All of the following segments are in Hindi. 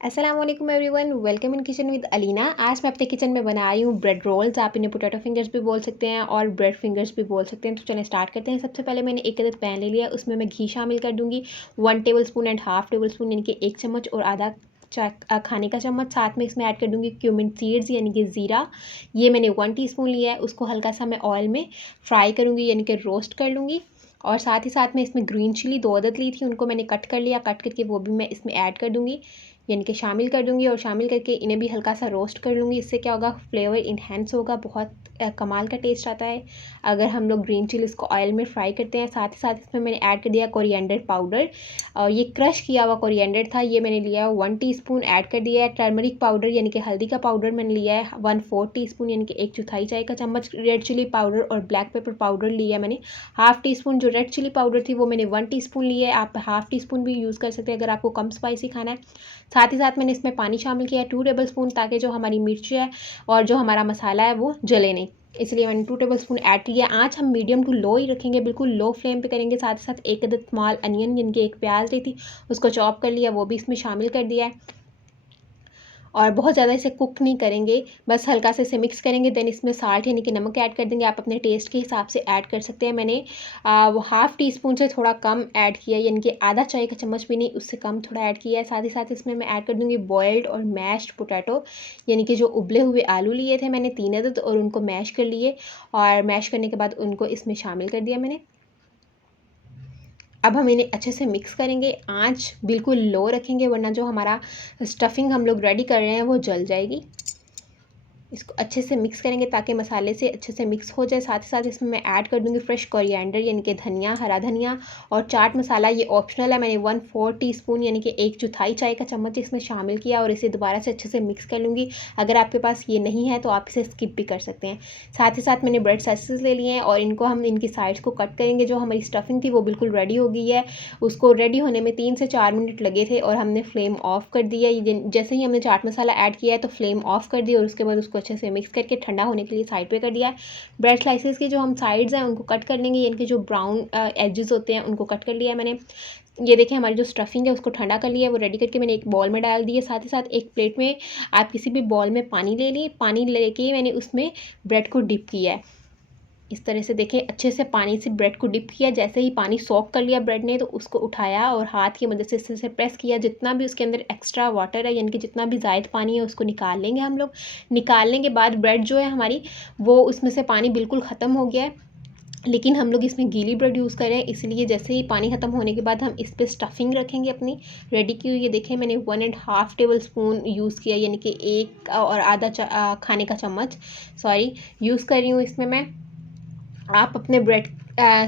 अस्सलाम वालेकुम everyone, welcome in kitchen with Alina. आज मैं अपने किचन में बना रही हूँ ब्रेड रोल्स। आप इन्हें पोटैटो फिंगर्स भी बोल सकते हैं और ब्रेड फिंगर्स भी बोल सकते हैं। तो चलें स्टार्ट करते हैं। सबसे पहले मैंने एक अदद पैन ले लिया, उसमें मैं घी शामिल कर दूँगी 1 table spoon and half table spoon यानी कि 1 चम्मच और आधा खाने का चम्मच। साथ में इसमें ऐड कर दूँगी क्यूमिन सीड्स यानी कि ज़ीरा, ये मैंने 1 टीस्पून लिया है। उसको हल्का सा मैं ऑयल में फ्राई करूँगी यानी कि रोस्ट कर लूँगी। और साथ ही साथ में इसमें ग्रीन चिली 2 अदद ली थी, उनको मैंने कट कर लिया। कट करके वो भी मैं इसमें ऐड कर दूँगी यानी कि शामिल कर दूँगी और शामिल करके इन्हें भी हल्का सा रोस्ट कर लूँगी। इससे क्या होगा, फ्लेवर इन्हेंस होगा, बहुत कमाल का टेस्ट आता है अगर हम लोग ग्रीन चिलीज़ को ऑयल में फ्राई करते हैं। साथ ही साथ इसमें मैंने ऐड कर दिया कोरिएंडर पाउडर, और ये क्रश किया हुआ कोरिएंडर था, ये मैंने लिया है 1 टीस्पून। ऐड कर दिया है टर्मरिक पाउडर यानी कि हल्दी का पाउडर मैंने लिया है 1/4 टीस्पून यानी कि 1/4 चाय का चम्मच। रेड चिली पाउडर और ब्लैक पेपर पाउडर लिया है मैंने हाफ़ टीस्पून। जो रेड चिली पाउडर थी वो मैंने 1 टीस्पून लिया है, आप हाफ़ टीस्पून भी यूज़ कर सकते हैं अगर आपको कम स्पाइसी खाना है। साथ ही साथ मैंने इसमें पानी शामिल किया है 2 टेबल स्पून, ताकि जो हमारी मिर्च है और जो हमारा मसाला है वो जले नहीं, इसलिए मैंने 2 टेबल स्पून ऐड किया। आँच हम मीडियम टू लो ही रखेंगे, बिल्कुल लो फ्लेम पे करेंगे। साथ ही साथ एक अदद स्मॉल अनियन यानी कि एक प्याज ली थी, उसको चॉप कर लिया, वो भी इसमें शामिल कर दिया है। और बहुत ज़्यादा इसे कुक नहीं करेंगे, बस हल्का से इसे मिक्स करेंगे। देन इसमें साल्ट यानी कि नमक ऐड कर देंगे, आप अपने टेस्ट के हिसाब से ऐड कर सकते हैं। मैंने वो हाफ़ टी स्पून से थोड़ा कम ऐड किया, यानी कि आधा चाय का चम्मच भी नहीं, उससे कम थोड़ा ऐड किया है। साथ ही साथ इसमें मैं ऐड कर दूँगी बॉइल्ड और मैश्ड पोटैटो, यानी कि जो उबले हुए आलू लिए थे मैंने 3 अदद, और उनको मैश कर लिए, और मैश करने के बाद उनको इसमें शामिल कर दिया मैंने। अब हम इन्हें अच्छे से मिक्स करेंगे, आँच बिल्कुल लो रखेंगे, वरना जो हमारा स्टफ़िंग हम लोग रेडी कर रहे हैं वो जल जाएगी। इसको अच्छे से मिक्स करेंगे ताकि मसाले से अच्छे से मिक्स हो जाए। साथ ही साथ इसमें मैं ऐड कर दूँगी फ्रेश कोरिएंडर यानी कि धनिया, हरा धनिया, और चाट मसाला, ये ऑप्शनल है। मैंने 1/4 टीस्पून यानी कि 1/4 चाय का चम्मच इसमें शामिल किया, और इसे दोबारा से अच्छे से मिक्स कर लूँगी। अगर आपके पास ये नहीं है तो आप इसे स्किप भी कर सकते हैं। साथ ही साथ मैंने ब्रेड स्लाइसेस ले लिए हैं, और इनको हम इनकी साइड्स को कट करेंगे। जो हमारी स्टफिंग थी वो बिल्कुल रेडी हो गई है, उसको रेडी होने में 3 से 4 मिनट लगे थे, और हमने फ्लेम ऑफ कर दिया। जैसे ही हमने चाट मसाला ऐड किया है तो फ्लेम ऑफ कर दी, और उसके बाद उसको अच्छे से मिक्स करके ठंडा होने के लिए साइड पे कर दिया है। ब्रेड स्लाइसेस की जो हम साइड्स हैं उनको कट कर लेंगे, इनके जो ब्राउन एजेस होते हैं उनको कट कर लिया है मैंने। ये देखिए हमारी जो स्टफिंग है उसको ठंडा कर लिया है, वो रेडी करके मैंने एक बॉल में डाल दी है। साथ ही साथ एक प्लेट में आप किसी भी बॉल में पानी ले ली, पानी लेके मैंने उसमें ब्रेड को डिप किया है। इस तरह से देखें, अच्छे से पानी से ब्रेड को डिप किया। जैसे ही पानी सॉक कर लिया ब्रेड ने, तो उसको उठाया और हाथ की मदद से इस तरह से प्रेस किया। जितना भी उसके अंदर एक्स्ट्रा वाटर है, यानी कि जितना भी ज़ायद पानी है, उसको निकाल लेंगे हम लोग। निकालने के बाद ब्रेड जो है हमारी, वो उसमें से पानी बिल्कुल ख़त्म हो गया है, लेकिन हम लोग इसमें गीली ब्रेड यूज़ करें, इसलिए जैसे ही पानी ख़त्म होने के बाद हम इस पर स्टफिंग रखेंगे अपनी रेडी की हुई। ये देखें मैंने 1.5 टेबल स्पून यूज़ किया, यानी कि एक और आधा खाने का चम्मच यूज़ कर रही हूँ इसमें मैं। आप अपने ब्रेड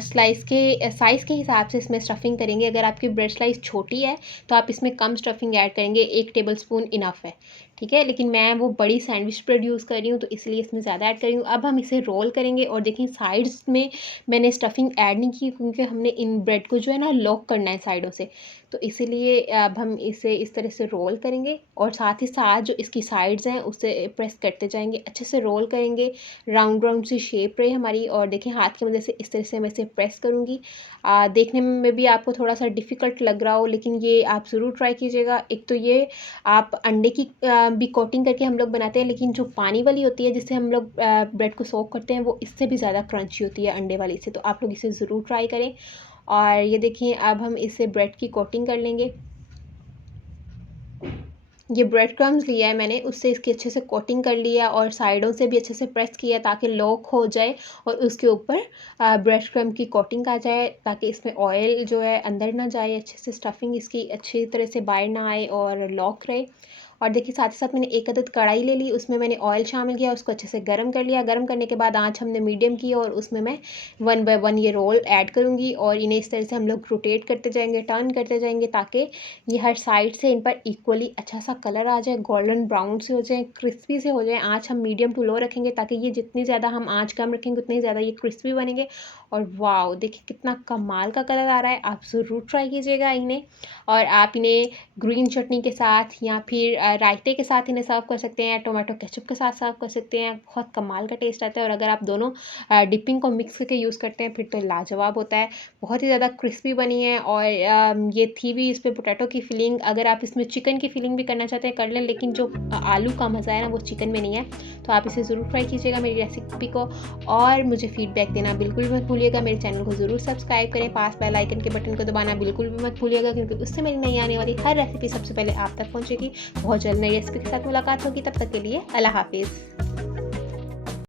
स्लाइस के साइज़ के हिसाब से इसमें स्टफिंग करेंगे। अगर आपकी ब्रेड स्लाइस छोटी है तो आप इसमें कम स्टफिंग ऐड करेंगे, 1 टेबल स्पून इनफ है, ठीक है। लेकिन मैं वो बड़ी सैंडविच ब्रेड यूज़ कर रही हूँ, तो इसलिए इसमें ज़्यादा ऐड कर रही हूँ। अब हम इसे रोल करेंगे, और देखिए साइड्स में मैंने स्टफिंग ऐड नहीं की, क्योंकि हमने इन ब्रेड को जो है ना लॉक करना है साइडों से, तो इसीलिए अब हम इसे इस तरह से रोल करेंगे, और साथ ही साथ जो इसकी साइड्स हैं उसे प्रेस करते जाएंगे, अच्छे से रोल करेंगे। राउंड राउंड सी शेप रहे हमारी, और देखिए हाथ की मदद से इस तरह से मैं इसे प्रेस करूँगी। देखने में भी आपको थोड़ा सा डिफ़िकल्ट लग रहा हो, लेकिन ये आप ज़रूर ट्राई कीजिएगा। एक तो ये आप अंडे की भी कोटिंग करके हम लोग बनाते हैं, लेकिन जो पानी वाली होती है जिससे हम लोग ब्रेड को सोक करते हैं, वो इससे भी ज़्यादा क्रंची होती है अंडे वाली से। तो आप लोग इसे ज़रूर ट्राई करें। और ये देखिए अब हम इससे ब्रेड की कोटिंग कर लेंगे। ये ब्रेड क्रम्स लिया है मैंने, उससे इसकी अच्छे से कोटिंग कर लिया, और साइडों से भी अच्छे से प्रेस किया ताकि लॉक हो जाए, और उसके ऊपर ब्रेड क्रम्ब की कोटिंग आ जाए, ताकि इसमें ऑयल जो है अंदर ना जाए, अच्छे से स्टफिंग इसकी अच्छी तरह से बाहर ना आए और लॉक रहे। और देखिए साथ ही साथ मैंने एक अदद कढ़ाई ले ली, उसमें मैंने ऑयल शामिल किया, उसको अच्छे से गर्म कर लिया। गर्म करने के बाद आँच हमने मीडियम की, और उसमें मैं 1 बाय 1 ये रोल ऐड करूँगी, और इन्हें इस तरह से हम लोग रोटेट करते जाएंगे, टर्न करते जाएंगे, ताकि ये हर साइड से इन पर इक्वली अच्छा सा कलर आ जाए, गोल्डन ब्राउन से हो जाए, क्रिस्पी से हो जाए। आँच हम मीडियम टू लो रखेंगे, ताकि ये जितनी ज़्यादा हम आँच कम रखेंगे उतनी ज़्यादा ये क्रिस्पी बनेंगे। और वाओ, देखिए कितना कमाल का कलर आ रहा है। आप ज़रूर ट्राई कीजिएगा इन्हें, और आप इन्हें ग्रीन चटनी के साथ, या फिर रायते के साथ इन्हें सर्व कर सकते हैं या टोमेटो केचप के साथ सर्व कर सकते हैं। बहुत कमाल का टेस्ट आता है और अगर आप दोनों डिपिंग को मिक्स करके यूज़ करते हैं फिर तो लाजवाब होता है। बहुत ही ज़्यादा क्रिस्पी बनी है और ये थी भी इस पे पोटैटो की फिलिंग। अगर आप इसमें चिकन की फिलिंग भी करना चाहते हैं कर लें, लेकिन जो आलू का मज़ा है ना वो चिकन में नहीं है। तो आप इसे ज़रूर ट्राई कीजिएगा मेरी रेसिपी को और मुझे फीडबैक देना बिल्कुल भी मत भूलिएगा। मेरे चैनल को ज़रूर सब्सक्राइब करें, पास बेल आइकन के बटन को दबाना बिल्कुल भी मत भूलिएगा, क्योंकि उससे मेरी नई आने वाली हर रेसिपी सबसे पहले आप तक पहुँचेगी। बहुत जल्द नई रेसिपी के साथ मुलाकात होगी, तब तक के लिए अल्लाह हाफिज़।